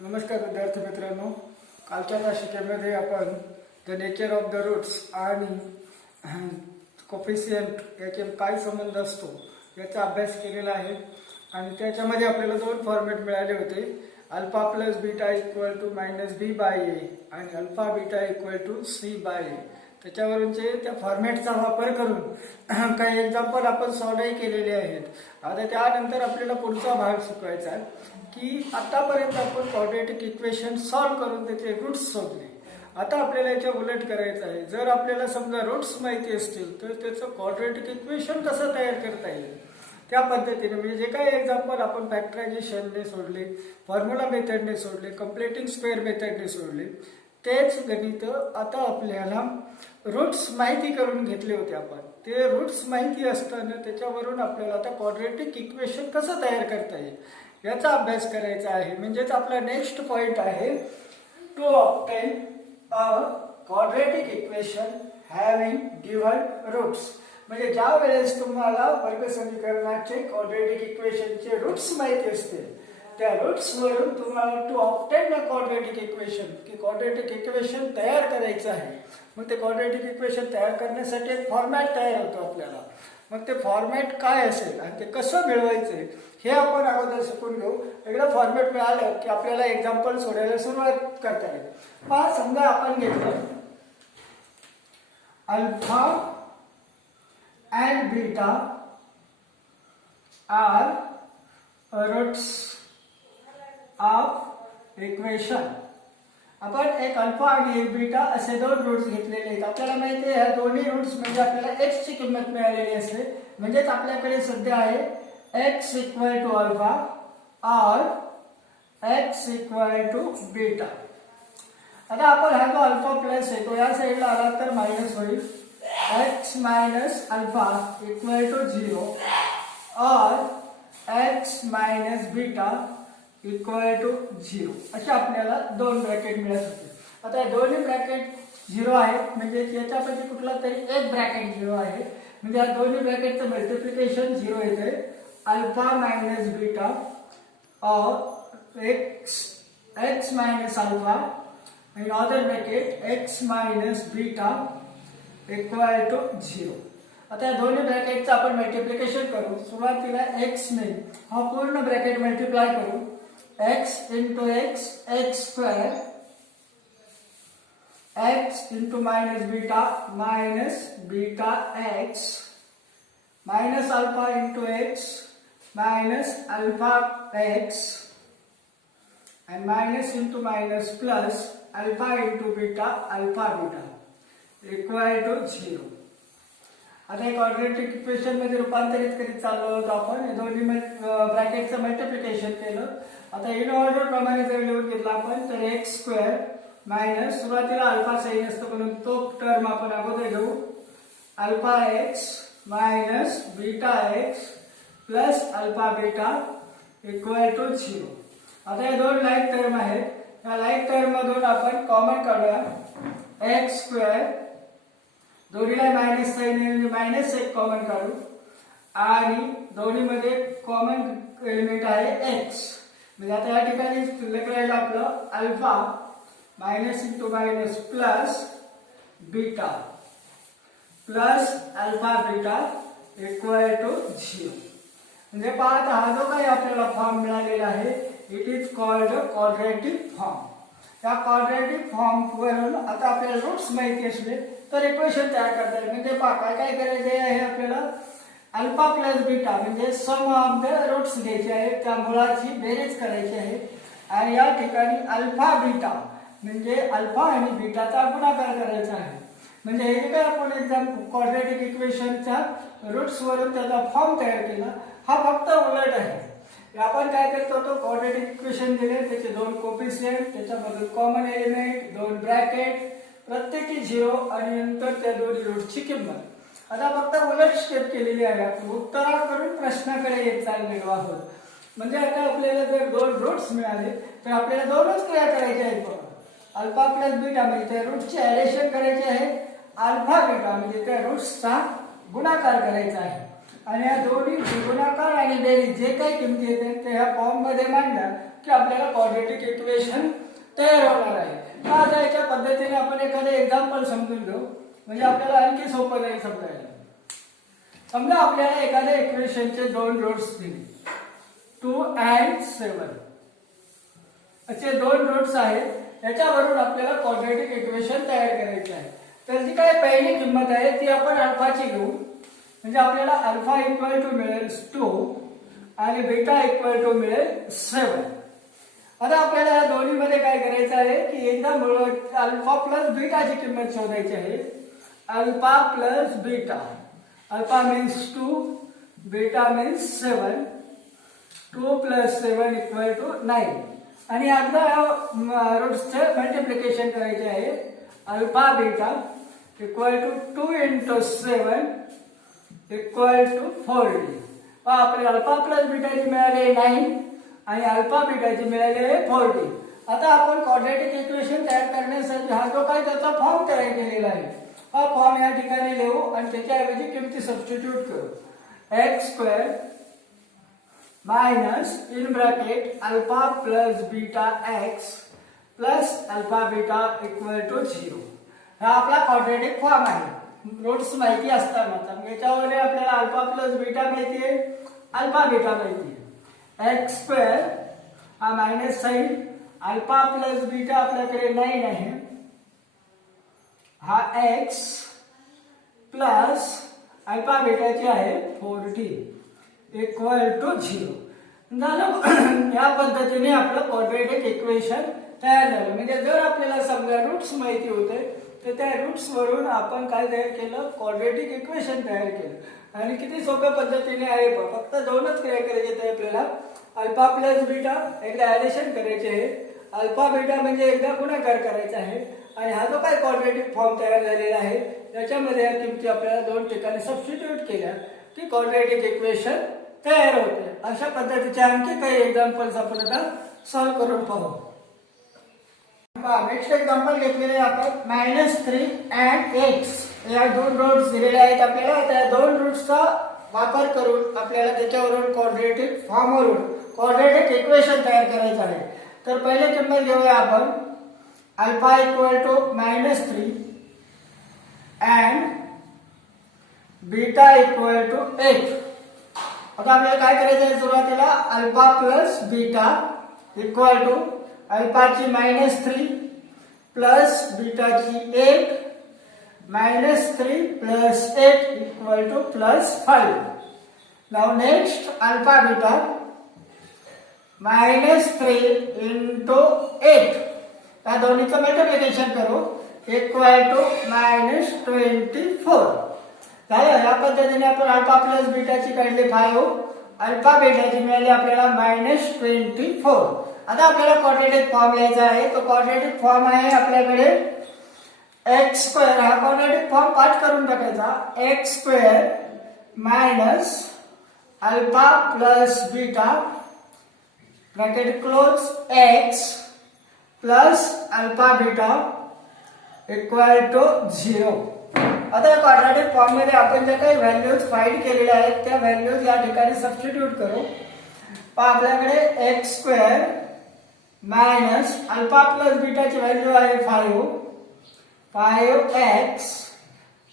नमस्कार विद्यार्थी मित्रांनो, कालच्या तासिकेमध्ये आपण the nature of the roots आणि कोफिशियंट याचे काय संबंध असतो याचा अभ्यास केलेला आहे. आणि त्याच्यामध्ये आपल्याला दोन फॉर्मॅट मिळाले होते, alpha plus beta equal to minus B by A आणि alpha beta equal to C by A. त्याच्यावरूनचे त्या फॉर्मॅटचा वापर करून काही एक्झाम्पल आपण सॉल्वही केलेले आहेत. आता त्यानंतर आपल्याला पुढचा भाग शिकवायचा आहे की आतापर्यंत आपण क्वाड्रॅटिक इक्वेशन सॉल्व्ह करून त्याचे रूट्स शोधले. आता आपल्याला याच्या उलट करायचं आहे. जर आपल्याला समजा रूट्स माहिती असतील तर त्याचं क्वाड्रॅटिक इक्वेशन कसं तयार करता येईल त्या पद्धतीने, म्हणजे जे काही एक्झाम्पल आपण फॅक्टरायझेशनने सोडले, फॉर्म्युला मेथडने सोडले, कम्प्लिटिंग स्क्वेअर मेथडने सोडले, तेच गणित आता आपल्याला रूट्स माहिती करून घेतले होते आपण. ते रूट्स माहिती असताना त्याच्यावरून आपल्याला आता क्वाड्रॅटिक इक्वेशन कसं तयार करता येईल याचा अभ्यास करायचा आहे. म्हणजेच आपला नेक्स्ट पॉइंट आहे to obtain a quadratic equation having given roots. म्हणजे ज्या वेळेस तुम्हाला वर्ग समीकरणाचे क्वाड्रॅटिक इक्वेशनचे रूट्स माहिती असतील, त्या रूट्स वरून तुम्हाला to obtain a quadratic equation की क्वाड्रॅटिक इक्वेशन तयार करायचं आहे. मग ते क्वाड्रॅटिक इक्वेशन तयार करण्यासाठी एक फॉर्मॅट तयार होतो आपल्याला. मग ते फॉर्मॅट काय असेल आणि ते कसं मिळवायचं हे आपण अगोदर शिकून घेऊ. एकदा फॉर्मॅट मिळालं की आपल्याला एक्झाम्पल सोडायला सुरुवात करता येईल. पहा, समजा आपण घेतलं alpha and beta are roots of equation. आपण एक अल्फा आणि एक बीटा असे दोन रूट्स घेतलेले आहेत. आपल्याला माहिती आहे ह्या दोन्ही रूट्स म्हणजे आपल्याला एक्स ची किंमत मिळालेली असते. म्हणजेच आपल्याकडे सध्या आहे एक्स इक्वल टू अल्फा और एक्स इक्वल टू बीटा. आता आपण हा जो अल्फा प्लस आहे तो या साईडला आला तर मायनस होईल. X minus alpha equal to 0 और x minus beta equal to 0 असे आपल्याला दोन ब्रॅकेट मिळत होते. आता या दोन्ही ब्रॅकेट 0 आहेत, म्हणजे याच्यापैकी कुठला तरी एक ब्रॅकेट 0 आहे. म्हणजे या दोन्ही ब्रॅकेटचं मल्टिप्लिकेशन 0 येते. अल्फा मायनस बीटा और x minus alpha in other bracket x minus beta equal to 0. आता या दोन्ही ब्रॅकेटचं आपण मल्टिप्लिकेशन करू. सुरुवातीला एक्स ने हा पूर्ण ब्रॅकेट मल्टिप्लाय करू. x into x, x square, x into minus beta x, minus alpha into x, minus alpha x, and minus into minus plus alpha into beta equal to 0. आता एक quadratic equation मध्ये रूपांतरित करीत चाललो होतो आपण. हे दोन्ही ब्रॅकेटचं मल्टिप्लिकेशन केलं. आता इन ऑर्डर प्रमाणे जर लिहून घेतला आपण तर एक्स स्क्वेअर मायनस, सुरुवातीला अल्फा सही नसतो म्हणून तो टर्म आपण अगोदर घेऊ, alpha x minus beta x plus alpha beta equal to 0. आता हे दोन लाईक टर्म आहेत. या लाईक टर्म मधून आपण कॉमन काढूया. एक्स स्क्वेअर दोन्हीला मायनस साईन मायनस एक कॉमन काढू आणि दोन्ही मध्ये कॉमन एलिमेंट आहे एक्स. म्हणजे आता या ठिकाणी शिल्लक राहिलं आपलं alpha minus into minus plus beta plus alpha beta equal to 0. म्हणजे पाहता हा जो काही आपल्याला फॉर्म मिळालेला आहे it is called quadratic form. या क्वाड्रॅटिक फॉर्म वरून आता आपल्याला रूट्स माहिती असले तर इक्वेशन तयार करता येईल. म्हणजे पहा काय काय करायचे आहे आपल्याला, अल्फा प्लस बीटा म्हणजे सम ऑफ द रूट्स घ्यायचे आहे, त्या मुळाची बेरीज करायची आहे. आणि या ठिकाणी अल्फा बीटा म्हणजे अल्फा आणि बीटाचा गुणाकार करायचा आहे. म्हणजे हे काय आपण एक्झाम क्वाड्रॅटिक इक्वेशनच्या रूट्स वरून त्याचा फॉर्म तयार केला, हा फक्त उलट आहे. आपण काय करतो तो क्वाड्रॅटिक इक्वेशन दिले, त्याचे दोन कोफिशियंट, त्याच्यामधून कॉमन एलिमेंट, दोन ब्रॅकेट, प्रत्येकी 0 आणि नंतर त्या दोन्ही रूट्सची किंमत. आता फक्त उलट स्टेप केलेली आहे. आपण उत्तराकडून प्रश्नाकडे येत चाललेलो आहोत. म्हणजे आता आपल्याला जर दोन रूट्स मिळाले तर आपल्याला दोनच क्रिया करायच्या आहेत. अल्फा प्लस बीटा म्हणजे त्या रूट्सचे ऍडिशन करायचे आहे, अल्फा बीटा म्हणजे त्या रूट्सचा गुणाकार करायचा आहे. आणि या दोन्ही गुणाकार आणि बेरीज जे काही किमती येतात ते ह्या फॉर्म मध्ये मांडल्या की आपल्याला क्वाड्रॅटिक इक्वेशन तयार होणार आहे. आता याच्या पद्धतीने आपण एखादं एक्झाम्पल समजून घेऊ म्हणजे आपल्याला आणखी सोपं जाईल समजायला. समजा आपल्याला एखाद्या इक्वेशनचे दोन रूट्स दिले 2 and 7 असे दोन रूट्स आहेत. याच्यावरून आपल्याला क्वाड्रॅटिक इक्वेशन तयार करायचे आहे. तर जी काय पहिली किंमत आहे ती आपण अल्फाची घेऊ म्हणजे आपल्याला अल्फा इक्वल टू मिळेल 2 आणि बीटा इक्वल टू मिळेल 7. आता आपल्याला या दोन्हीमध्ये काय करायचं आहे की एकदा अल्फा प्लस बीटाची किंमत शोधायची आहे. Alpha plus beta, alpha means 2, beta means 7. 2 plus 7 equal to 9 आणि आता रूट्सचे मल्टिप्लिकेशन करायचे आहे. Alpha beta equal to 2 into 7 equal to 40. आपल्याला अल्फा प्लस बीटाची मिळाले 9 आणि अल्फा बीटाची मिळाले 40. आता आपण क्वाड्रॅटिक इक्वेशन तयार करण्यासाठी हा जो काही त्याचा फॉर्म तयार केलेला आहे हा फॉर्म या ठिकाणी लिहू आणि त्याच्याऐवजी किमती सबस्टिट्यूट करू. x² minus in bracket alpha plus beta x plus alpha beta equal to 0. हा आपला क्वाड्रॅटिक फॉर्म आहे. रूट्स माहिती असताना याच्यावर आपल्याला अल्फा प्लस बीटा माहिती आहे, अल्फा बीटा माहिती आहे. x² हा minus sign, alpha plus beta आपल्याकडे 9 आहे, हा x प्लस अल्फा बीटाची आहे 40 इक्वल टू 0. झालं. या पद्धतीने आपलं क्वाड्रॅटिक इक्वेशन तयार झालं. म्हणजे जर आपल्याला समजा रूट्स माहिती होते तर त्या रूट्स वरून आपण काय तयार केलं, क्वाड्रॅटिक इक्वेशन तयार केलं. आणि किती सोप्या पद्धतीने आहे. फक्त दोनच क्रिया करायचे आहे आपल्याला. अल्फा प्लस बीटा एकदा ऍडिशन करायचे आहे, अल्फा बीटा म्हणजे एकदा गुणाकार करायचा आहे आणि हा जो काय क्वाड्रॅटिक फॉर्म तयार झालेला आहे त्याच्यामध्ये या किमती आपल्याला दोन ठिकाणी सबस्टिट्यूट केल्या की क्वाड्रॅटिक इक्वेशन तयार होते. अशा पद्धतीचे आणखी काही एक्झाम्पल्स आपण आता सॉल्व्ह करून पाहू. नेक्स्ट एक्झाम्पल घेतलेले आपण -3 and x या दोन रूट्स दिलेले आहेत आपल्याला. त्या दोन रूट्सचा वापर करून आपल्याला त्याच्यावरून क्वाड्रॅटिक फॉर्मवरून क्वाड्रॅटिक इक्वेशन तयार करायचं आहे. तर पहिले किंमत घेऊया आपण alpha equal to -3 and beta equal to 8. आता आपल्याला काय करायचं आहे सुरुवातीला alpha plus beta equal to अल्फाची -3 प्लस बीटाची 8 -3 plus 8 equal to +5. Now next alpha beta -3 into 8 या दोन्हीचं मल्टिप्लिकेशन करू इक्वल टू -24. झालं. या पद्धतीने आपण अल्फा प्लस बीटाची काढली 5, अल्फा बीटाची मिळाली आपल्याला -24. आता आपल्याला क्वाड्रॅटिक फॉर्म लिहायचा आहे. तो क्वाड्रॅटिक फॉर्म आहे आपल्याकडे x² हा क्वाड्रॅटिक फॉर्म पाठ करून टाकायचा. x² minus alpha plus beta bracket close x plus alpha beta equal to 0. आता या क्वाड्रॅटिक फॉर्म मध्ये आपण जे काही व्हॅल्यूज फाइंड केलेल्या आहेत त्या व्हॅल्यूज या ठिकाणी सबस्टिट्यूट करू. आपल्याकडे x² मायनस अल्फा प्लस बीटाची व्हॅल्यू आहे 5x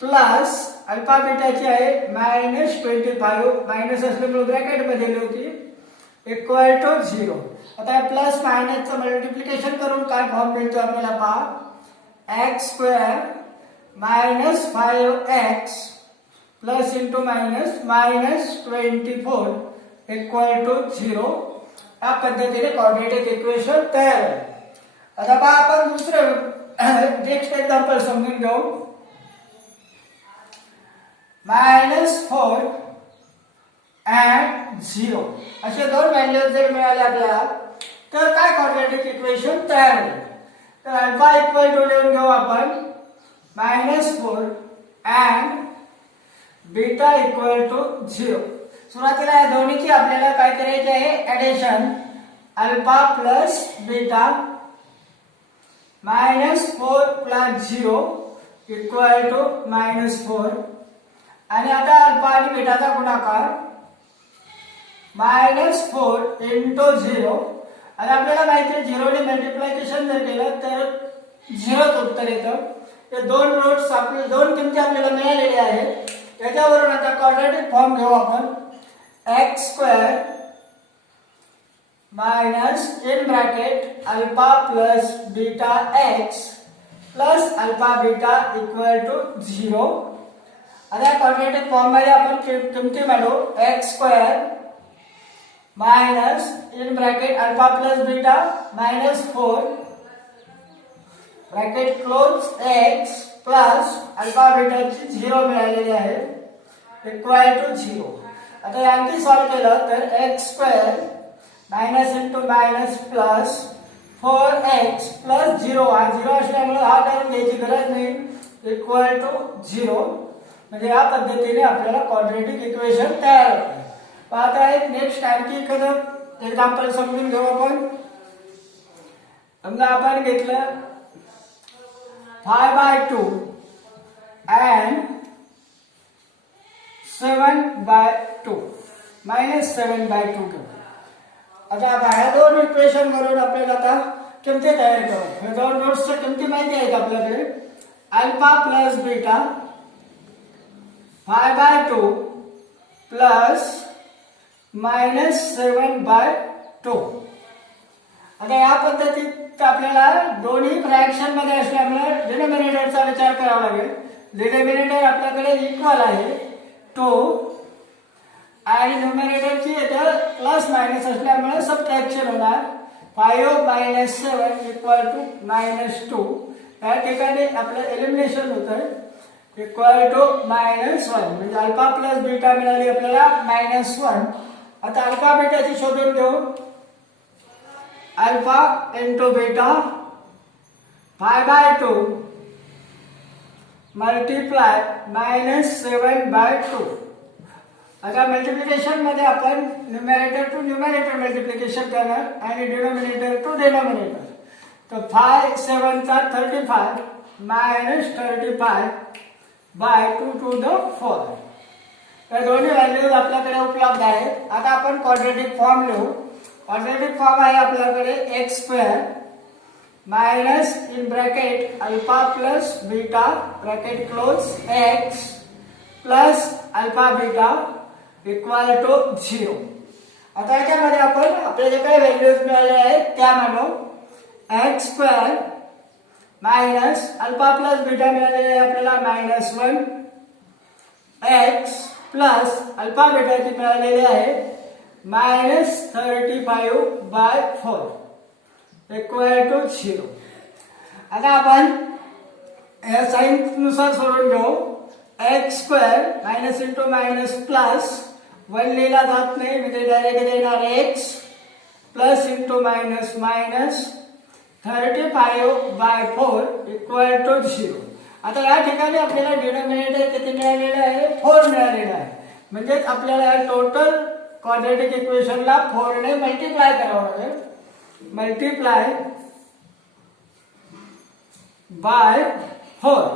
प्लस अल्फा बीटाची आहे -25 मायनस असल्यामुळे ब्रॅकेट मध्ये लिहिली होती इक्वल टू 0. आता प्लस मायनसचं मल्टिप्लिकेशन करून काय फॉर्म मिळतो आपल्याला पहा x² minus 5x plus into minus -24 equal to 0. या पद्धतीने क्वाड्रॅटिक इक्वेशन तयार आहे. आता पहा आपण दुसरं नेक्स्ट एक्झाम्पल समजून घेऊ. -4 and 0 असे दोन व्हॅल्यूज जर मिळाले आपल्याला तर काय क्वाड्रॅटिक इक्वेशन तयार होईल. तर अल्फा इक्वल टू लिहून घेऊ आपण -4 and बीटा इक्वल टू 0. सुरुवातीला या दोन्हीची आपल्याला काय करायचे आहे addition. Alpha plus beta -4 plus 0 equal to -4 आणि आता अल्फा आणि बीटाचा गुणाकार -4 इंटू 0. आणि आपल्याला माहिती आहे 0 ने मल्टिप्लिकेशन जर केलं तर 0च उत्तर येतं. हे दोन रूट्स आपले दोन किमती आपल्याला मिळालेल्या आहेत. त्याच्यावरून आता क्वाड्रॅटिक फॉर्म घेऊ आपण. x² minus in bracket alpha plus beta x plus alpha beta equal to 0. आता क्वाड्रॅटिक फॉर्म मध्ये आपण किमती मिळवू. x² minus in bracket alpha plus beta -4 bracket close x plus alpha बीटाची 0 मिळालेली आहे इक्वल टू 0. आता यांची सॉल्व केलं तर x² minus into minus plus 4x plus 0 हा 0 असल्यामुळे हा टर्म घ्यायची गरज नाही इक्वल टू 0. म्हणजे या पद्धतीने आपल्याला क्वाड्रॅटिक इक्वेशन तयार होते. आता एक नेक्स्ट आणखी एखादं एक्झाम्पल समजून घेऊ आपण. समजा आपण घेतलं 5/2 and 7/2 -7/2 घेऊ. आता ह्या दोन इक्वेशन वरून आपल्याला आता किमती तयार करू. हे दोन नोट्सच्या किमती माहिती आहेत आपल्याकडे. Alpha plus beta 5/2 plus -7/2. आता या पद्धतीत आपल्याला दोन्ही फ्रॅक्शन मध्ये असल्यामुळे डिनोमिनेटरचा विचार करावा लागेल. डिनोमिनेटर आपल्याकडे इक्वल आहे 2 आणि न्यूमरेटरची इथं प्लस मायनस असल्यामुळे सबट्रॅक्शन होणार. 5 - 7 इक्वल टू -2. या ठिकाणी आपलं एलिमिनेशन होतं इक्वल टू -1. म्हणजे अल्फा प्लस बीटा मिळाली आपल्याला -1. आता अल्फा बीटाची शोधून घेऊ. Alpha into beta 5/2 multiply -7/2. आता मल्टिप्लिकेशन मध्ये आपण न्यूमरेटर टू न्यूमरेटर मल्टिप्लिकेशन करणार आणि डिनोमिनेटर टू डिनोमिनेटर. तर 5 7 चा 35 -35/2 टू द 4. या दोन्ही व्हॅल्यूज आपल्याकडे उपलब्ध आहेत. आता आपण क्वाड्रॅटिक फॉर्म लिहू. क्वाड्रॅटिक फॉर्म आहे आपल्याकडे x² minus in bracket alpha plus beta bracket close x plus alpha beta equal to 0. आता याच्यामध्ये आपण आपल्या जे काही व्हॅल्यूज मिळाले आहेत त्या म्हणू. x² minus alpha plus beta मिळालेले आहे आपल्याला -1. x प्लस अल्फा बीटाची मिळालेली आहे -35/4 इक्वल टू 0. आता आपण या साइन नुसार सोडून घेऊ. x² minus into minus plus 1 लिहिला जात नाही म्हणजे डायरेक्ट देणार x plus into minus minus 35/4 equal to 0. आता या ठिकाणी आपल्याला डिनोमिनेटर किती मिळालेलं आहे 4 मिळालेलं आहे. म्हणजेच आपल्याला टोटल क्वाड्रॅटिक इक्वेशनला 4 ने मल्टिप्लाय करावं लागेल. Multiply by 4.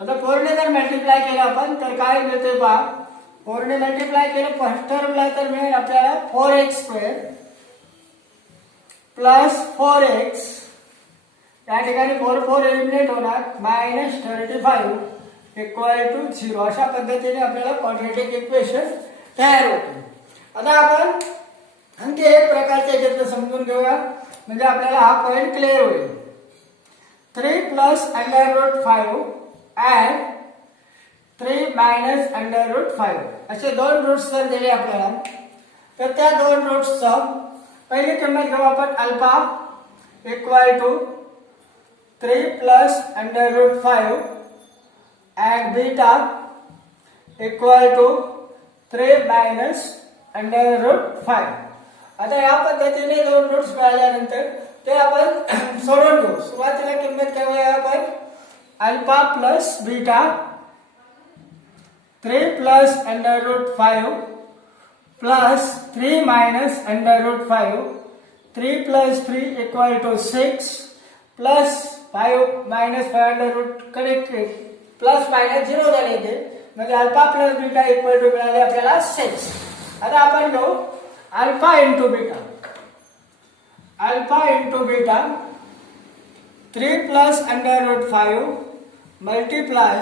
आता 4 ने जर मल्टिप्लाय केलं आपण तर काय मिळते पहा. 4 ने मल्टिप्लाय केलं फर्स्ट टर्मला तर मिळेल आपल्याला 4x² प्लस 4x. या ठिकाणी 4 एलिमिनेट होणार -35 इक्वल टू 0. अशा पद्धतीने आपल्याला क्वाड्रॅटिक इक्वेशन तयार होते. आता आपण आणखी एक प्रकारचे घेतलं समजून घेऊया म्हणजे आपल्याला हा पॉइंट क्लिअर होईल. 3 प्लस √5 and 3 मायनस √5 असे दोन रूट्स जर दिले आपल्याला तर त्या दोन रूट्सचं पहिली किंमत घेऊ आपण. Alpha equal to 3 plus √5 and beta equal to 3 minus √5. आता या पद्धतीने दोन रूट्स मिळाल्यानंतर ते आपण सोडून घेऊ. सुरुवातीला किंमत घेऊया आपण. Alpha plus beta 3 plus √5 plus 3 minus √5. 3 plus 3 equal to 6 plus 5 minus 5 √, correct plus minus 0 झाले ते म्हणजे alpha plus beta equal to मिळाले आपल्याला 6. आता आपण घेऊ alpha into beta. Alpha into beta 3 plus under root 5 multiply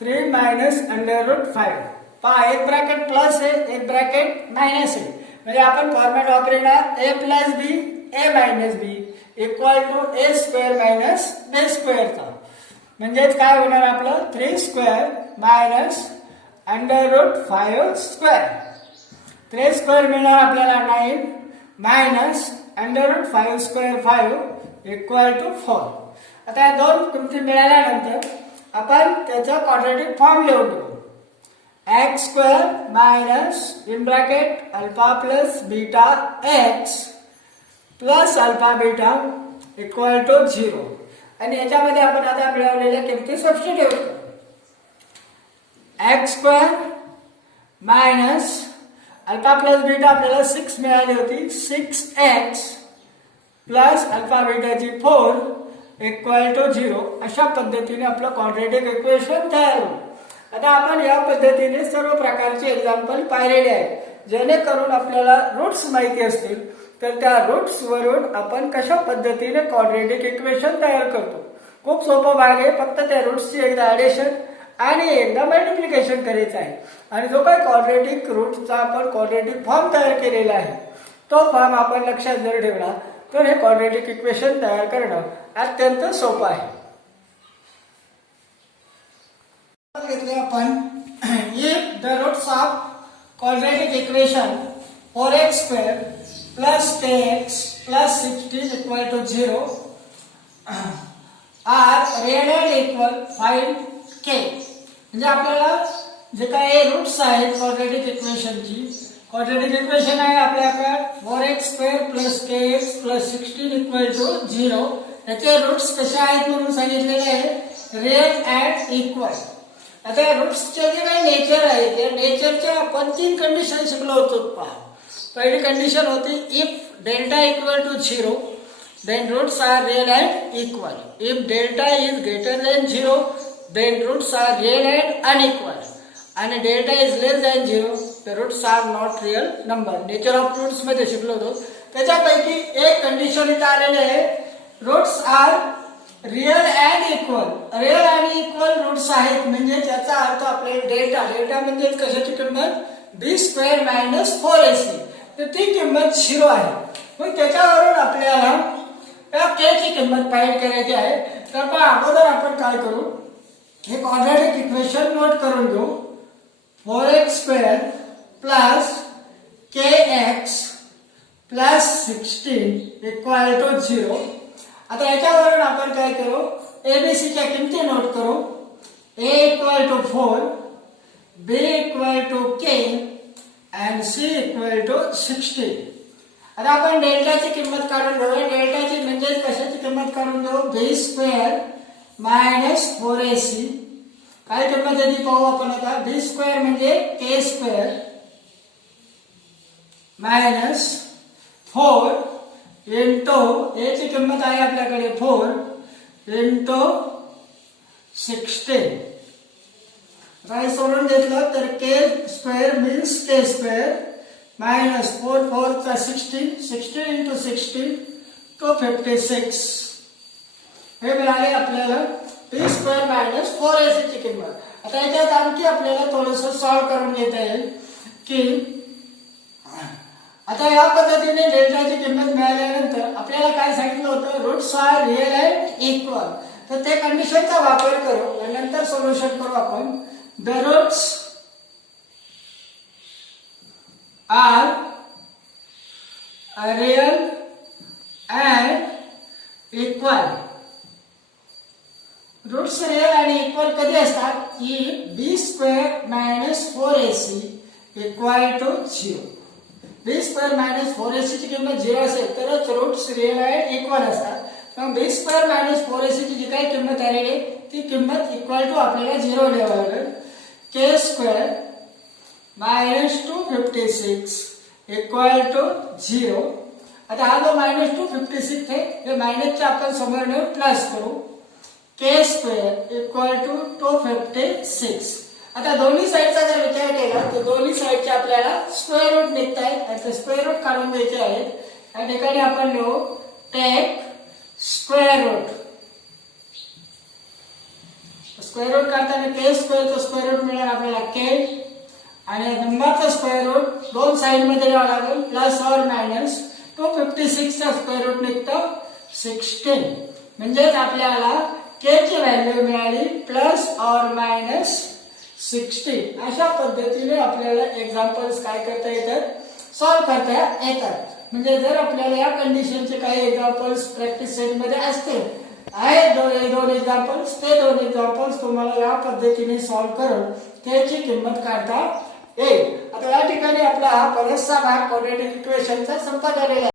3 minus under root 5. पहा एक ब्रॅकेट प्लस आहे एक ब्रॅकेट मायनस आहे म्हणजे आपण फॉर्मॅट वापरणार a plus b a minus b equal to a square minus b स्क्वेअरचा. म्हणजेच काय होणार आपलं 3 square minus under root 5 square. 3 square मिळणार आपल्याला 9 minus under root 5 square 5 equal to 4. आता या दोन किमती मिळाल्यानंतर आपण त्याचा क्वाड्रॅटिक फॉर्म लिहून घेऊ. X square minus in bracket alpha plus beta x plus alpha beta equal to 0. आणि याच्यामध्ये आपण आता मिळवलेल्या किमती सबस्टिट्यूट करू. X square minus alpha plus beta आपल्याला 6 मिळाली होती 6x प्लस अल्फा बीटाची 4 इक्वल टू 0. अशा पद्धतीने आपलं क्वाड्रॅटिक इक्वेशन तयार होईल. आता आपण या पद्धतीने सर्व प्रकारचे एक्झाम्पल पाहिलेले आहेत जेणेकरून आपल्याला रूट्स माहिती असतील तर त्या रूट्स वरून आपण कशा पद्धतीने क्वाड्रॅटिक इक्वेशन तयार करतो. खूप सोपं भाग आहे. फक्त त्या रूट्सची एकदा ॲडिशन आणि एकदा मल्टिप्लिकेशन करायचं आहे. आणि जो काही क्वाड्रॅटिक रूटचा आपण क्वाड्रॅटिक फॉर्म तयार केलेला आहे तो फॉर्म आपण लक्षात जर ठेवला तर हे क्वाड्रॅटिक इक्वेशन तयार करणं अत्यंत सोपं आहे. घेतले आपण if the roots of quadratic equation 4x square plus 10x plus 16 equal to 0 are real and equal find k. म्हणजे आपल्याला जे काही रूट्स आहेत क्वाड्रॅटिक इक्वेशनची क्वाड्रॅटिक इक्वेशन आहे आपल्याकडे 4x square plus kx plus 16 equal to 0. त्याचे रूट्स कसे आहेत म्हणून सांगितलेले आहे रियल अँड इक्वल. आता या रूट्सचे जे काही नेचर आहे त्या नेचरच्या आपण 3 कंडिशन शिकलो होतो. पहा पहिली कंडिशन होती if delta equal to 0 then roots are real and equal. If delta is greater than 0 then roots are real and unequal. And delta is less than 0 the roots are not real number. Nature of roots मध्ये शिकलो होतो. त्याच्यापैकी एक condition इथे आलेली आहे roots are real and equal. Real आणि equal roots आहेत म्हणजे त्याचा अर्थ आपल्याला डेल्टा डेल्टा म्हणजे कशाची किंमत बी स्क्वेअर मायनस 4ac तर ती किंमत 0 आहे. मग त्याच्यावरून आपल्याला या k ची किंमत फाइंड करायची आहे. तर पण अगोदर आपण काय करू हे क्वाड्रॅटिक इक्वेशन नोट करून घेऊ. 4x square plus kx plus 16 equal to 0. आता याच्यावरून आपण काय करू एबीसीच्या किमती नोट करू. a equal to 4 b equal to k and c equal to 16. आता आपण डेल्टाची किंमत काढून घेऊ. डेल्टाची म्हणजे कशाची किंमत काढून घेऊ बी स्क्वेअर मायनस 4ac. काय किंमत आहे ती पाहू आपण आता. बी स्क्वेअर म्हणजे के स्क्वेअर मायनस 4 इंटू ए ची किंमत आहे आपल्याकडे 4 इंटू 16. काय सोडून घेतलं तर के स्क्वेअर मीन्स के स्क्वेअर मायनस 4 4 चा 16 16 इंटू 16 256 हे मिळाले आपल्याला बी स्क्वेअर मायनस 4ac ची किंमत. आता याच्यात आणखी आपल्याला थोडंसं सॉल्व करून घेता येईल की आता या पद्धतीने डेल्टाची किंमत मिळाल्यानंतर आपल्याला काय सांगितलं होतं roots are real and equal. तर त्या कंडिशनचा वापर करू आणि नंतर सोल्युशन करू आपण. The roots are real and equal. Roots real आणि इक्वल कधी असतात if b square minus 4ac equal to 0. B square minus 4ac ची किंमत 0 असेल तरच रूट्स रियल अँड इक्वल असतात. मग बी स्क्वेअर मायनस 4ac ची जी काही किंमत आलेली आहे ती किंमत इक्वल टू आपल्याला 0 लिहावं लागेल. के स्क्वेअर मायनस 256 इक्वल टू 0. आता हा जो मायनस 256 आहे हे मायनसच्या आपण समोर नेऊन प्लस करू. के स्क्वेअर इक्वल टू 256. आता दोन्ही साईडचा जर विचार केला तर दोन्ही साईडचे आपल्याला स्क्वेअर रूट निघत आहेत आणि स्क्वेअर रूट काढून द्यायचे आहेत। या ठिकाणी आपण लिहू take square root. Square root काढताना के स्क्वेअरचं स्क्वेअर रूट मिळेल आपल्याला के आणि नंबरचं स्क्वेअर रूट दोन साइड मध्ये लिहावं लागेल प्लस और मायनस 256 चा स्क्वेअर रूट निघतं 16 म्हणजेच आपल्याला के ची व्हॅल्यू मिळाली प्लस और मायनस 16। अशा पद्धतीने आपल्याला एक्झाम्पल्स काय करता येतात सॉल्व्ह करता येतात। म्हणजे जर आपल्याला या कंडिशनचे काही एक्झाम्पल्स प्रॅक्टिस सेट मध्ये असतील आहेत दोन एक्झाम्पल्स ते दोन एक्झाम्पल्स तुम्हाला या पद्धतीने सॉल्व्ह करून त्याची किंमत काढता येईल। आता या ठिकाणी आपला हा बरेचसा भाग क्वाड्रॅटिक इक्वेशनचा संपत आलेला आहे।